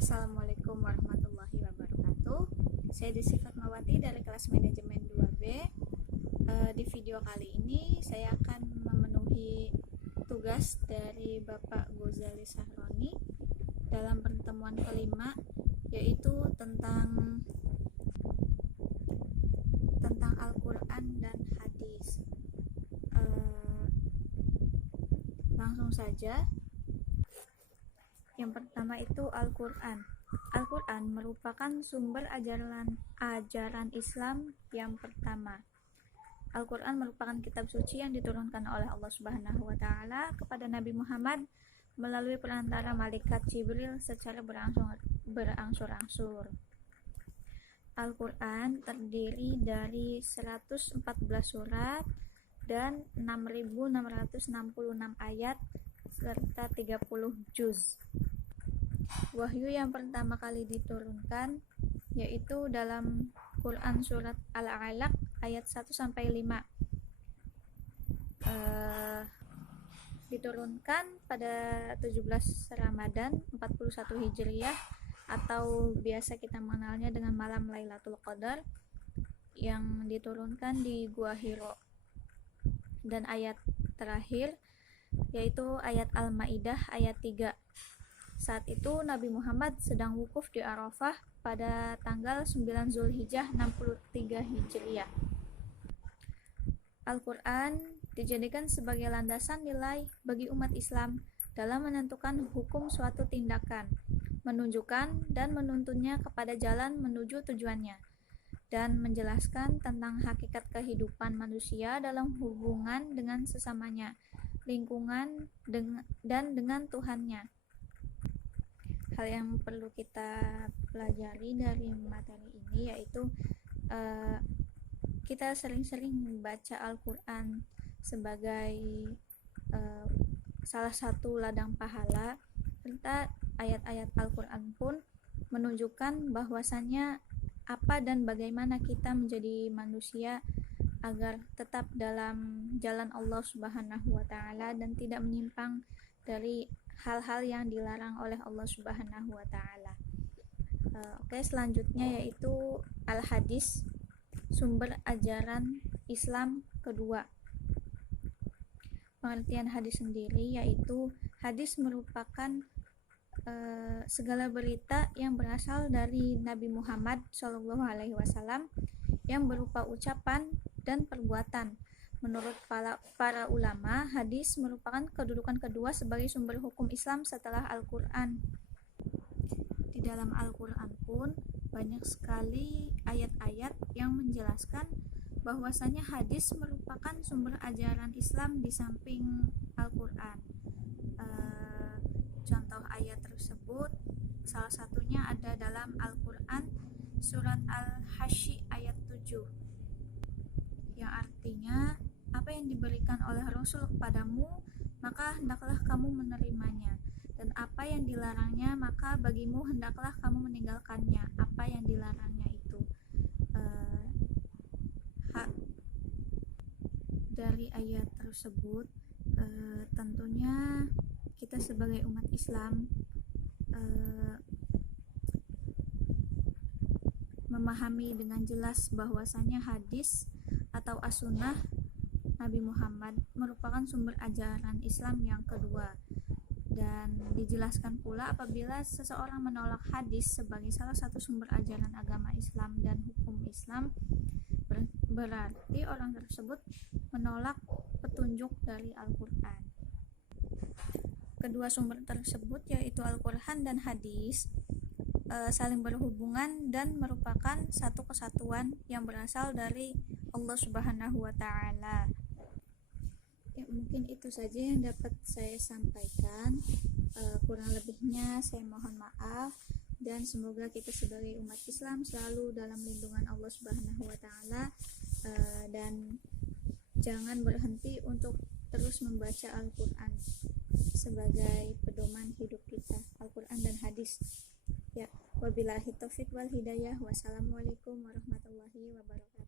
Assalamualaikum warahmatullahi wabarakatuh. Saya Desi Fatmawati dari kelas manajemen 2B. Di video kali ini saya akan memenuhi tugas dari Bapak Ghazali Sahroni dalam pertemuan kelima, yaitu tentang Al-Quran dan hadis. Langsung saja. Yang pertama itu Al-Quran. Al-Quran merupakan sumber ajaran Islam yang pertama. Al-Quran merupakan kitab suci yang diturunkan oleh Allah Subhanahu wa Ta'ala kepada Nabi Muhammad melalui perantara malaikat Jibril secara berangsur-angsur. Al-Quran terdiri dari 114 surat dan 6.666 ayat serta 30 juz. Wahyu yang pertama kali diturunkan yaitu dalam Quran surat Al-Alaq ayat 1-5. Diturunkan pada 17 Ramadan 41 Hijriah atau biasa kita mengenalnya dengan malam Lailatul Qadar, yang diturunkan di Gua Hiro. Dan ayat terakhir yaitu ayat Al-Maidah ayat 3. Saat itu Nabi Muhammad sedang wukuf di Arafah pada tanggal 9 Zulhijjah 63 Hijriah. Al-Quran dijadikan sebagai landasan nilai bagi umat Islam dalam menentukan hukum suatu tindakan, menunjukkan dan menuntunnya kepada jalan menuju tujuannya, dan menjelaskan tentang hakikat kehidupan manusia dalam hubungan dengan sesamanya, lingkungan, dan dengan Tuhannya. Hal yang perlu kita pelajari dari materi ini yaitu kita sering-sering baca Al-Quran sebagai salah satu ladang pahala, serta ayat-ayat Al-Quran pun menunjukkan bahwasannya apa dan bagaimana kita menjadi manusia agar tetap dalam jalan Allah Subhanahu wa Ta'ala dan tidak menyimpang dari hal-hal yang dilarang oleh Allah Subhanahu wa Ta'ala. Oke, selanjutnya yaitu Al-Hadis, sumber ajaran Islam kedua. Pengertian hadis sendiri yaitu hadis merupakan segala berita yang berasal dari Nabi Muhammad SAW yang berupa ucapan dan perbuatan. Menurut para ulama, hadis merupakan kedudukan kedua sebagai sumber hukum Islam setelah Al-Quran. Di dalam Al-Quran pun banyak sekali ayat-ayat yang menjelaskan bahwasanya hadis merupakan sumber ajaran Islam di samping Al-Quran. Contoh ayat tersebut salah satunya ada dalam Al-Quran surat Al-Hasyy ayat 7, yang artinya, apa yang diberikan oleh Rasul kepadamu, maka hendaklah kamu menerimanya, dan apa yang dilarangnya, maka bagimu hendaklah kamu meninggalkannya. Apa yang dilarangnya itu dari ayat tersebut tentunya kita sebagai umat Islam memahami dengan jelas bahwasanya hadis atau as-sunnah Nabi Muhammad merupakan sumber ajaran Islam yang kedua. Dan dijelaskan pula apabila seseorang menolak hadis sebagai salah satu sumber ajaran agama Islam dan hukum Islam, berarti orang tersebut menolak petunjuk dari Al-Quran. Kedua sumber tersebut yaitu Al-Quran dan hadis saling berhubungan dan merupakan satu kesatuan yang berasal dari Allah Subhanahu wa Ta'ala. Ya, mungkin itu saja yang dapat saya sampaikan. Kurang lebihnya saya mohon maaf, dan semoga kita sebagai umat Islam selalu dalam lindungan Allah Subhanahu wa Ta'ala, dan jangan berhenti untuk terus membaca Al-Quran sebagai pedoman hidup kita, Al-Quran dan hadis. Ya, wabillahi taufiq wal hidayah. Wassalamualaikum warahmatullahi wabarakatuh.